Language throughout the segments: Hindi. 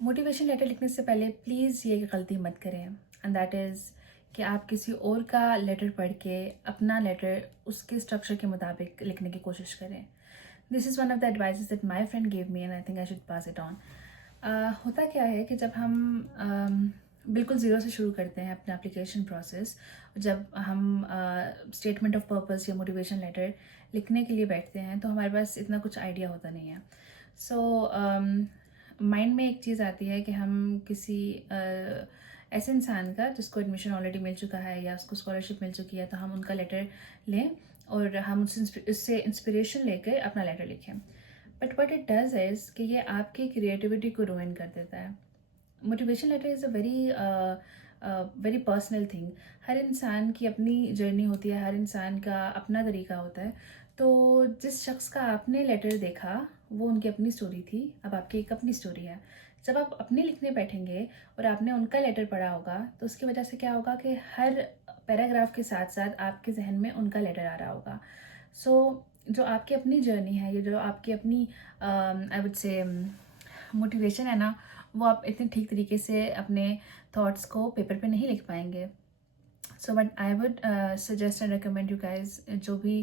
मोटिवेशन लेटर लिखने से पहले प्लीज़ ये गलती मत करें, एंड दैट इज़ कि आप किसी और का लेटर पढ़ के अपना लेटर उसके स्ट्रक्चर के मुताबिक लिखने की कोशिश करें। This is one of the advices that my friend gave me and I think I should pass it on. होता क्या है कि जब हम बिल्कुल ज़ीरो से शुरू करते हैं अपना एप्लीकेशन प्रोसेस, जब हम स्टेटमेंट ऑफ पर्पस या मोटिवेशन लेटर लिखने के लिए बैठते हैं तो हमारे पास इतना कुछ आइडिया होता नहीं है। सो माइंड में एक चीज़ आती है कि हम किसी ऐसे इंसान का जिसको एडमिशन ऑलरेडी मिल चुका है या उसको स्कॉलरशिप मिल चुकी है, तो हम उनका लेटर लें और हम उससे इंस्पिरेशन लेकर अपना लेटर लिखें। But what it does is कि ये आपकी क्रिएटिविटी को रूइन कर देता है। Motivation letter is a very personal thing. हर इंसान की अपनी जर्नी होती है, हर इंसान का अपना तरीका होता है। तो जिस शख्स का आपने लेटर देखा वो उनकी अपनी स्टोरी थी, अब आपकी एक अपनी स्टोरी है। जब आप अपने लिखने बैठेंगे और आपने उनका लेटर पढ़ा होगा तो उसकी वजह से क्या होगा कि हर पैराग्राफ के साथ साथ आपके जहन में उनका लेटर आ रहा होगा। सो जो आपकी अपनी जर्नी है, ये जो आपकी अपनी आई वुड से मोटिवेशन है ना, वो आप इतने ठीक तरीके से अपने थॉट्स को पेपर पे नहीं लिख पाएंगे। So but I would suggest and recommend you guys, जो भी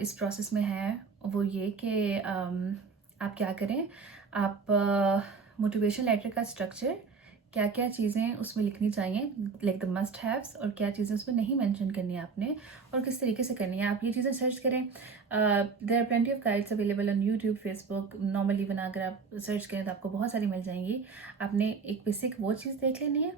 इस प्रोसेस में है वो ये कि आप क्या करें, आप मोटिवेशन लेटर का स्ट्रक्चर, क्या क्या चीज़ें उसमें लिखनी चाहिए, लाइक द मस्ट हैव्स, और क्या चीज़ें उसमें नहीं मेंशन करनी है आपने और किस तरीके से करनी है, आप ये चीज़ें सर्च करें। There are plenty of guides available on YouTube, Facebook, normally बना अगर आप सर्च करें तो आपको बहुत सारी मिल जाएंगी। आपने एक बेसिक वो चीज़ देख लेनी है।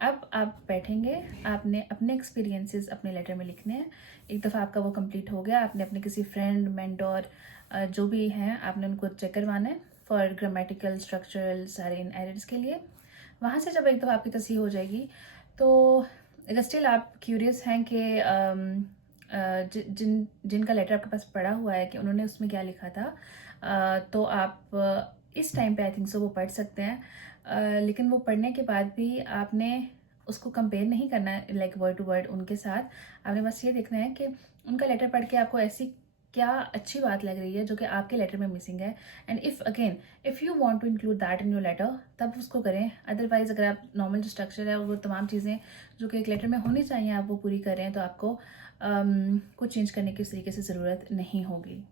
अब आप बैठेंगे, आपने अपने एक्सपीरियंसेस अपने लेटर में लिखने हैं। एक दफ़ा आपका वो कंप्लीट हो गया, आपने अपने किसी फ्रेंड, मेंटोर, जो भी हैं, आपने उनको चेक करवाना है फॉर ग्रामेटिकल, स्ट्रक्चरल, सारे इन एरर्स के लिए। वहाँ से जब एक दफ़ा आपकी तस्हीह हो जाएगी तो अगर स्टिल आप क्यूरियस हैं कि जिनका लेटर आपके पास पड़ा हुआ है कि उन्होंने उसमें क्या लिखा था, तो आप इस टाइम पे आई थिंक सो वो पढ़ सकते हैं। लेकिन वो पढ़ने के बाद भी आपने उसको कंपेयर नहीं करना है लाइक वर्ड टू वर्ड उनके साथ। आपने बस ये देखना है कि उनका लेटर पढ़ के आपको ऐसी क्या अच्छी बात लग रही है जो कि आपके लेटर में मिसिंग है, and if you want to include that in your letter तब उसको करें। अदरवाइज अगर आप नॉर्मल जो स्ट्रक्चर है वो तमाम चीज़ें जो कि एक लेटर में होनी चाहिए आप वो पूरी करें तो आपको कुछ चेंज करने की उस तरीके से ज़रूरत नहीं होगी।